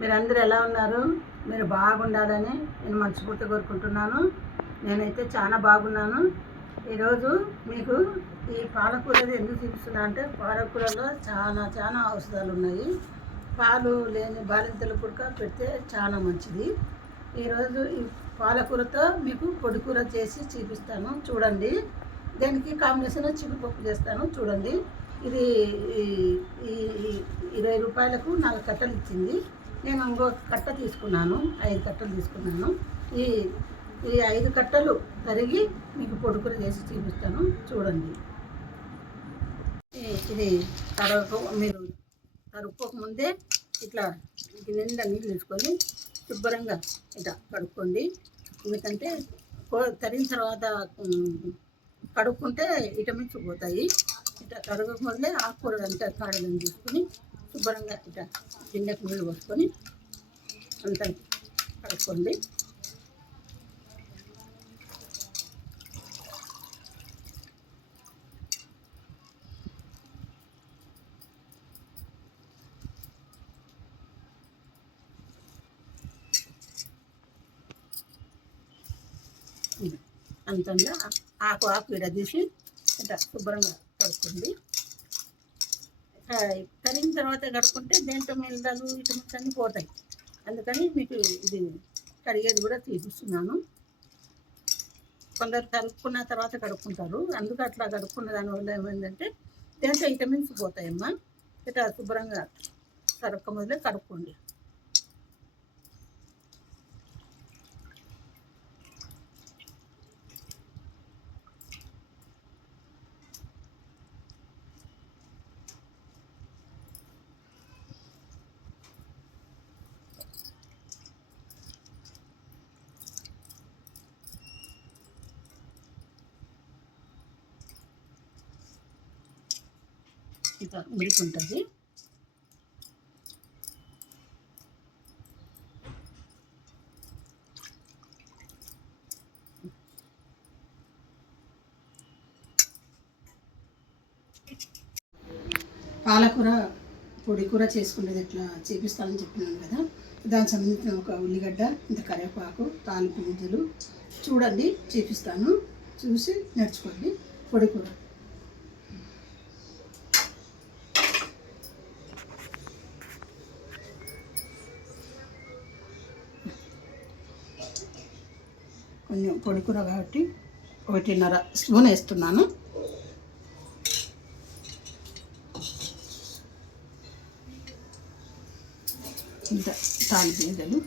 మీరందరూ ఎలా ఉన్నారు? మీరు బాగుండాలని నేను మనస్ఫూర్తిగా కోరుకుంటున్నాను. నేనైతే చాలా బాగున్నాను. ఈరోజు మీకు ఈ పాలకూరది ఎందుకు చూపిస్తున్నా అంటే, పాలకూరలో చాలా ఔషధాలు ఉన్నాయి. పాలు లేని బాలింతలు కూడా పెడితే చాలా మంచిది. ఈరోజు ఈ పాలకూరతో మీకు పొడికూర చేసి చూపిస్తాను, చూడండి. దీనికి కాంబినేషన్ చిక్కుపప్పు చేస్తాను, చూడండి. ఇది 20 రూపాయలకు 4 కట్టలు ఇచ్చింది. నేను ఇంకో కట్ట తీసుకున్నాను, 5 కట్టలు తీసుకున్నాను. ఈ ఈ 5 కట్టలు తరిగి మీకు పొడికూర చేసి చూపిస్తాను, చూడండి. ఇది మీరు తరుక్కోకముందే ఇట్లా నిండా నీళ్ళు తీసుకొని శుభ్రంగా ఇట్లా కడుక్కోండి. ఎందుకంటే తరిగిన తర్వాత కడుక్కుంటే విటమిన్స్ పోతాయి. ఇట్లా కడగక మొదలే ఆకుకూరలు అంతా కాడలను తీసుకొని శుభ్రంగా ఇట్లా గిన్నెకు నీళ్ళు పోసుకొని అంతా కడుక్కోండి. అంతంగా ఆకు ఇడ తీసి ఇట్లా శుభ్రంగా కడుక్కోండి. కరిగిన తర్వాత కడుక్కుంటే దేంట్లో మినరలు విటమిన్స్ అన్నీ పోతాయి. అందుకని మీకు ఇది కడిగేది కూడా చూపిస్తున్నాను. కొందరు కడుక్కున్న తర్వాత కడుక్కుంటారు, అందుకు అట్లా కడుక్కున్న దానివల్ల ఏమైందంటే దేంట్లో విటమిన్స్ పోతాయమ్మా. ఇట్లా శుభ్రంగా కడుక్క మొదలే కడుక్కోండి. ఇంకా ఉడుకుంటుంది. పాలకూర పొడి కూర చేసుకునేది ఎట్లా చూపిస్తానని చెప్పినాను కదా. దానికి సంబంధించిన ఒక ఉల్లిగడ్డ, ఇంత కరివేపాకు, తాలింపు గింజలు చూడండి, చూపిస్తాను, చూసి నేర్చుకోండి. పొడి కూర కొంచెం పొడి కూర కాబట్టి 1.5 స్పూన్ వేస్తున్నాను. ఇంత తాలింపు గింజలు,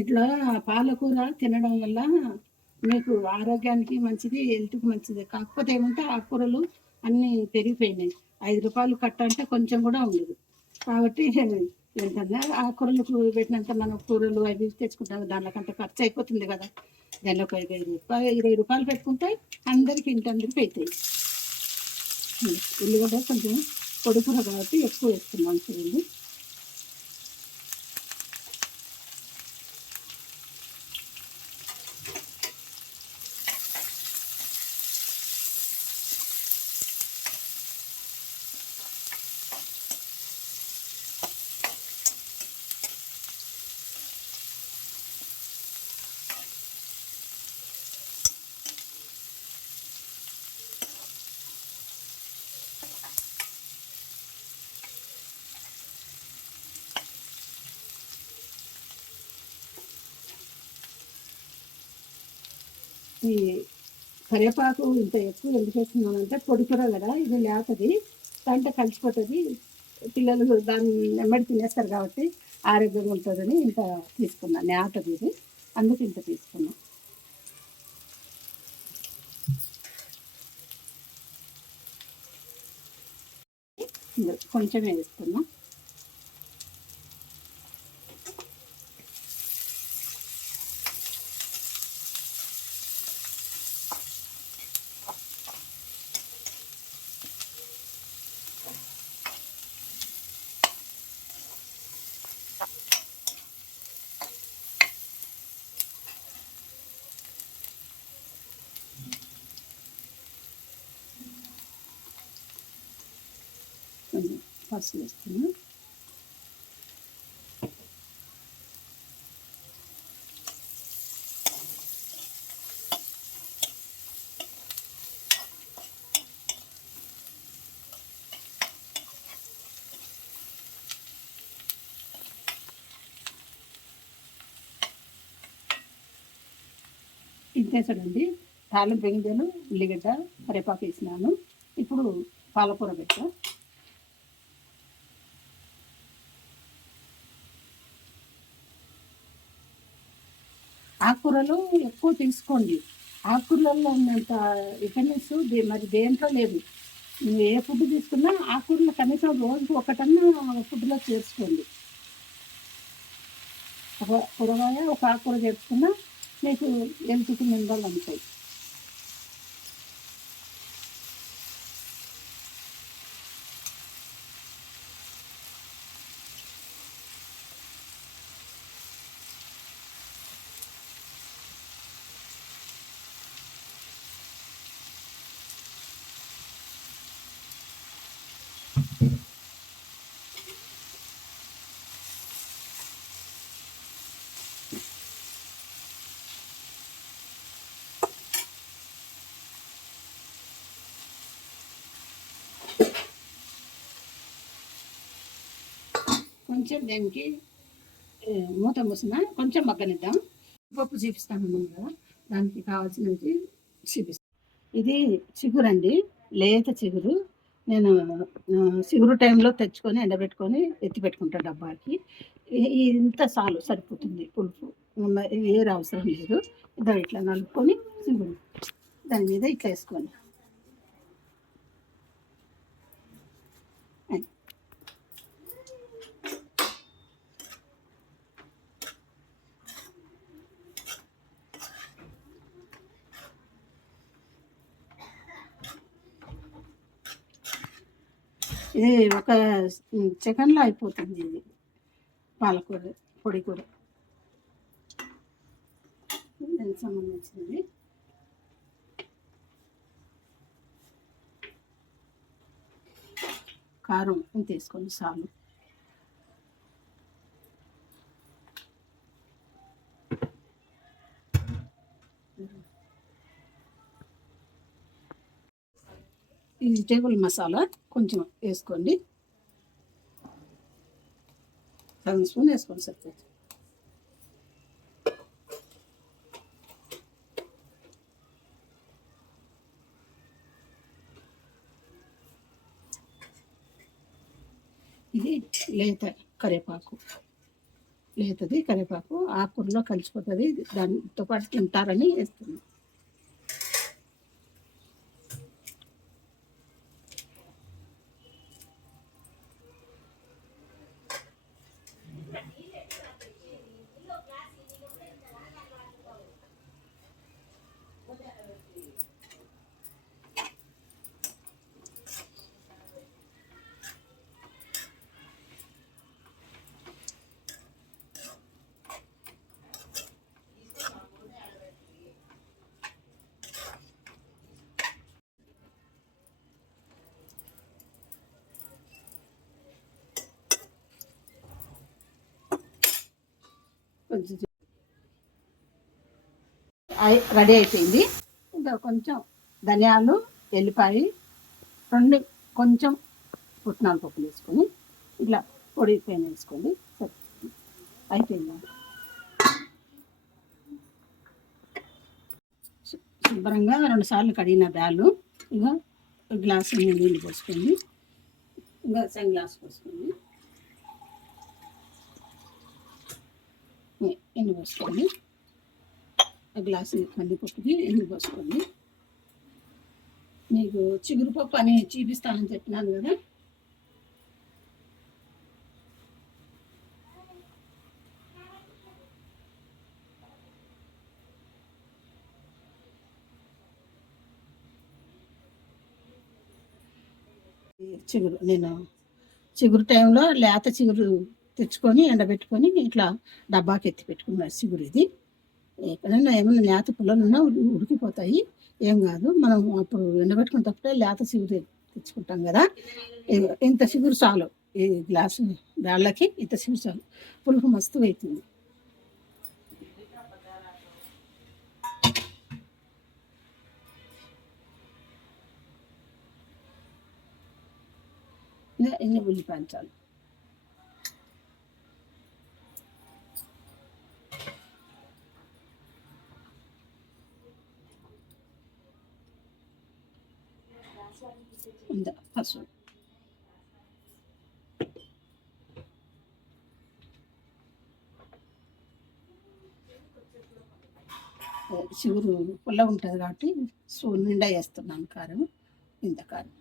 ఇట్లా పాలకూర తినడం వల్ల మీకు ఆరోగ్యానికి మంచిది, హెల్త్కి మంచిది. కాకపోతే ఏమంటే ఆకుకూరలు అన్నీ పెరిగిపోయినాయి. 5 రూపాయలు కట్ట అంటే కొంచెం కూడా ఉండదు. కాబట్టి ఏంటంటే ఆకుకూరలకు పెట్టినంత మనం కూరలు అవి తెచ్చుకుంటాం, దానికంటే ఖర్చు అయిపోతుంది కదా. దానిలో ఒక 20 రూపాయలు పెట్టుకుంటే అందరికి ఇంటందరికి అవుతాయి. ఉల్లిగడ్డ కొంచెం పొడి కూర కాబట్టి ఎక్కువ వేస్తున్నాం, చూడండి. ఈ కరివేపాకు ఇంత ఎక్కువ ఎందుకు వేస్తున్నానంటే పొడి కూర కదా, ఇది లేతది, దాంట్లో కలిసిపోతుంది. పిల్లలు దాన్ని ఎమ్మడి తినేస్తారు కాబట్టి ఆరోగ్యంగా ఉంటుందని ఇంత తీసుకున్నాను. నేతది ఇది, అందుకు ఇంత తీసుకున్నాను. కొంచెమే వేస్తున్నా. పసుపు వేస్తున్నాను. ఇంతే చూడండి, తాలింపు గింజలు, ఉల్లిగడ్డ, కరివేపాకు వేసినాను. ఇప్పుడు పాలకూర పెట్టా. ఆకుకూరలు ఎక్కువ తీసుకోండి. ఆకుకూరలలో ఉన్నంత విటమిన్స్ మరి దేంట్లో లేదు. నువ్వు ఏ ఫుడ్ తీసుకున్నా ఆకుకూరలు కనీసం రోజుకు ఒకటన్నా ఫుడ్లో చేర్చుకోండి. ఒక కూరగాయ, ఒక ఆకుకూర చేర్చుకున్నా మీకు హెల్త్కి మినరల్ ఉంటాయి. కొంచెం దానికి మూత మూసిన కొంచెం మగ్గనిద్దాం. పప్పు చూపిస్తాను కదా, దానికి కావాల్సినవి చూపిస్తాను. ఇది చిగురు అండి, లేత చిగురు. నేను చిగురు టైంలో తెచ్చుకొని ఎండబెట్టుకొని ఎత్తి పెట్టుకుంటా డబ్బాకి. ఇంత చాలు, సరిపోతుంది పులుపు, ఏరు అవసరం లేదు. ఇదో ఇట్లా నలుపుకొని చిగురు దాని మీద ఇట్లా వేసుకొని ఇది ఒక సెకండ్లో అయిపోతుంది. ఇది పాలకూర పొడి కూర దానికి సంబంధించినది. కారం తీసుకొని చాలు. వెజిటేబుల్ మసాలా కొంచెం వేసుకోండి, సగం స్పూన్ వేసుకోండి సరిపోతుంది. ఇది లేత కరివేపాకు, లేతది కరివేపాకు ఆకుకూరలో కలిసిపోతుంది, దానితో పాటు తింటారని వేస్తుంది. రెడీ అయిపోయింది. ఇంకా కొంచెం ధనియాలు, ఎల్లిపాయ, కొంచెం పుట్నాల పప్పులు వేసుకొని ఇట్లా పొడి పైన వేసుకోండి. సరే, అయిపోయింది. శుభ్రంగా 2 సార్లు కడిగిన బ్యాలు ఇక గ్లాసు నీళ్ళు పోసుకోండి. ఇంకా సగం గ్లాస్ పోసుకోండి. ఎన్ని పోసుకోండి. ఆ గ్లాసు కందిపప్పుకి ఎన్ని పోసుకోండి. మీకు చిగురు పప్పు అని చూపిస్తానని చెప్పినాను కదా, నేను చిగురు టైంలో లేత చిగురు తెచ్చుకొని ఎండబెట్టుకొని ఇట్లా డబ్బాకి ఎత్తి పెట్టుకున్నాను. చిగురు ఇది ఎక్కడైనా ఏమైనా లేత పుల్లలు ఉన్నా ఉడికిపోతాయి, ఏం కాదు. మనం అప్పుడు ఎండబెట్టుకునేటప్పుడే లేత చిగురు తెచ్చుకుంటాం కదా, ఇంత చిగురు చాలు. ఈ గ్లాసు వేళ్ళకి ఇంత చిగురు చాలు, పులుపు మస్తు అవుతుంది. ఎన్ని ఉల్లిపాయలు చాలు. పసుపు చిగురు పుల్ల ఉంటుంది కాబట్టి నిండా వేస్తున్నాను కారం. ఇంత కారం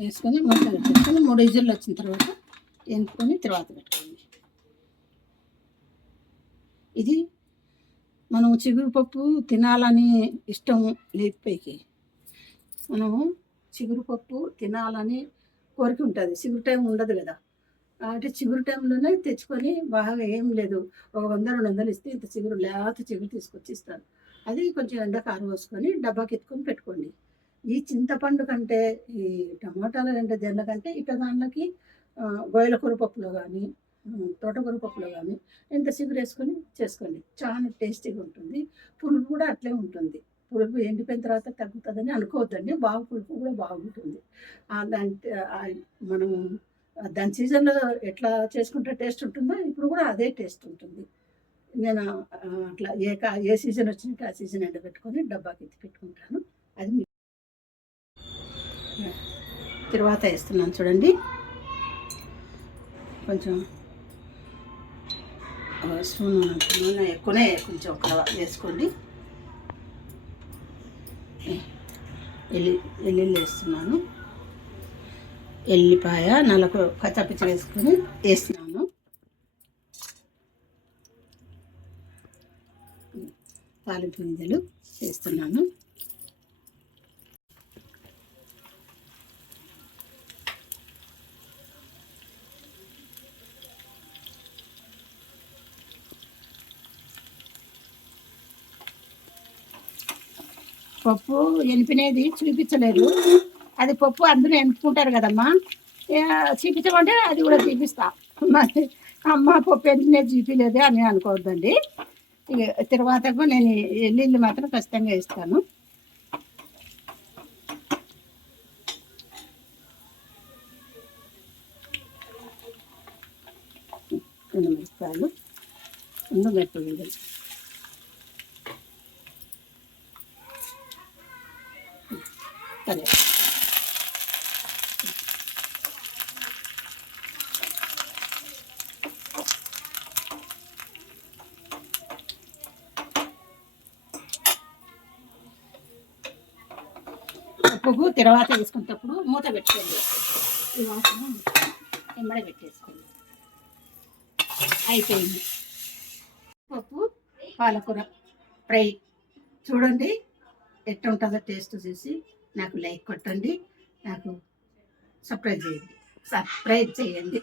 వేసుకొని మూత పెట్టేసుకొని 3 విజిల్లు వచ్చిన తర్వాత ఎనుకొని తర్వాత పెట్టుకోండి. ఇది మనం చిగురు పప్పు తినాలని ఇష్టం లేకపోయికి మనము చిగురు పప్పు తినాలని కోరిక ఉంటుంది. చిగురు టైం ఉండదు కదా, కాబట్టి చిగురు టైంలోనే తెచ్చుకొని బాగా ఏం లేదు, 100-200 ఇస్తే ఇంత చిగురు లేత చిగురు తీసుకొచ్చి ఇస్తాను. అది కొంచెం ఎండకు ఆరబోసుకొని డబ్బాకి ఎత్తుకొని పెట్టుకోండి. ఈ చింతపండు కంటే ఈ టమాటాల కంటే జొన్న కంటే ఇక దాంట్లోకి గోయల కూర పప్పులో కానీ తోటకూర పప్పులో కానీ ఇంత చిగురు వేసుకొని చేసుకోండి, చాలా టేస్టీగా ఉంటుంది. పులుపు కూడా అట్లే ఉంటుంది. పులుపు ఎండిపోయిన తర్వాత తగ్గుతుందని అనుకోవద్దండి, బాగా పులుపు కూడా బాగుంటుంది. మనం దాని సీజన్లో ఎట్లా చేసుకుంటే టేస్ట్ ఉంటుందో ఇప్పుడు కూడా అదే టేస్ట్ ఉంటుంది. నేను అట్లా ఏ సీజన్ వచ్చినట్టు ఆ సీజన్ ఎండబెట్టుకొని డబ్బాకి ఎత్తి పెట్టుకుంటాను. అది తర్వాత వేస్తున్నాను చూడండి. కొంచెం స్పూన్ నూనె ఎక్కువనే కొంచెం ఒక వేసుకోండి. ఎల్లుల్లి వేస్తున్నాను. ఎల్లిపాయ నలకు కచ్చపిచ్చ వేసుకొని వేస్తున్నాను. తాలింపు గింజలు వేస్తున్నాను. పప్పు ఎనిపినది చూపించలేదు, అది పప్పు అందరూ ఎనుపుకుంటారు కదమ్మా, చూపించమంటే అది కూడా చూపిస్తా. మరి అమ్మ పప్పు ఎనిపినది చూపించలేదు అని అనుకోవద్దండి. తర్వాతకు నేను ఎల్లుల్లి మాత్రం ఖచ్చితంగా ఇస్తాను. మిరపకాయలు మిరపకాయలు సరే, పప్పుకు తర్వాత వేసుకునేటప్పుడు మూత పెట్టుకోండి. ఈ వాసన ఎమ్మడే పెట్టేసుకోండి. అయిపోయింది పప్పు పాలకూర ఫ్రై. చూడండి ఎట్టుంటుందో టేస్ట్ చూసి నాకు లైక్ కొట్టండి, నాకు సబ్స్క్రైబ్ చేయండి.